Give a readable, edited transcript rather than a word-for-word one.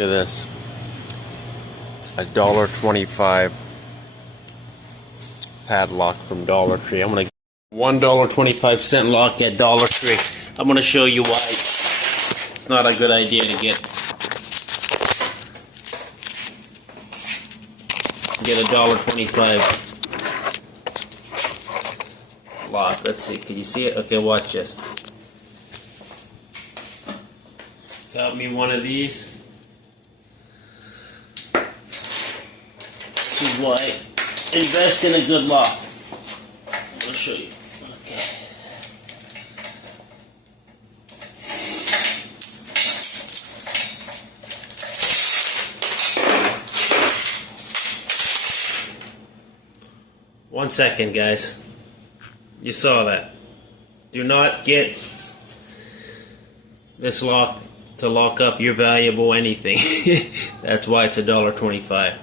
Look at this. $1.25 padlock from Dollar Tree. I'm gonna get $1.25 lock at Dollar Tree. I'm gonna show you why it's not a good idea to get $1.25 lock. Let's see. Can you see it? Okay, watch this. Got me one of these. This is why. Invest in a good lock. I'll show you. Okay. One second, guys. You saw that. Do not get this lock to lock up your valuable anything. That's why it's $1.25.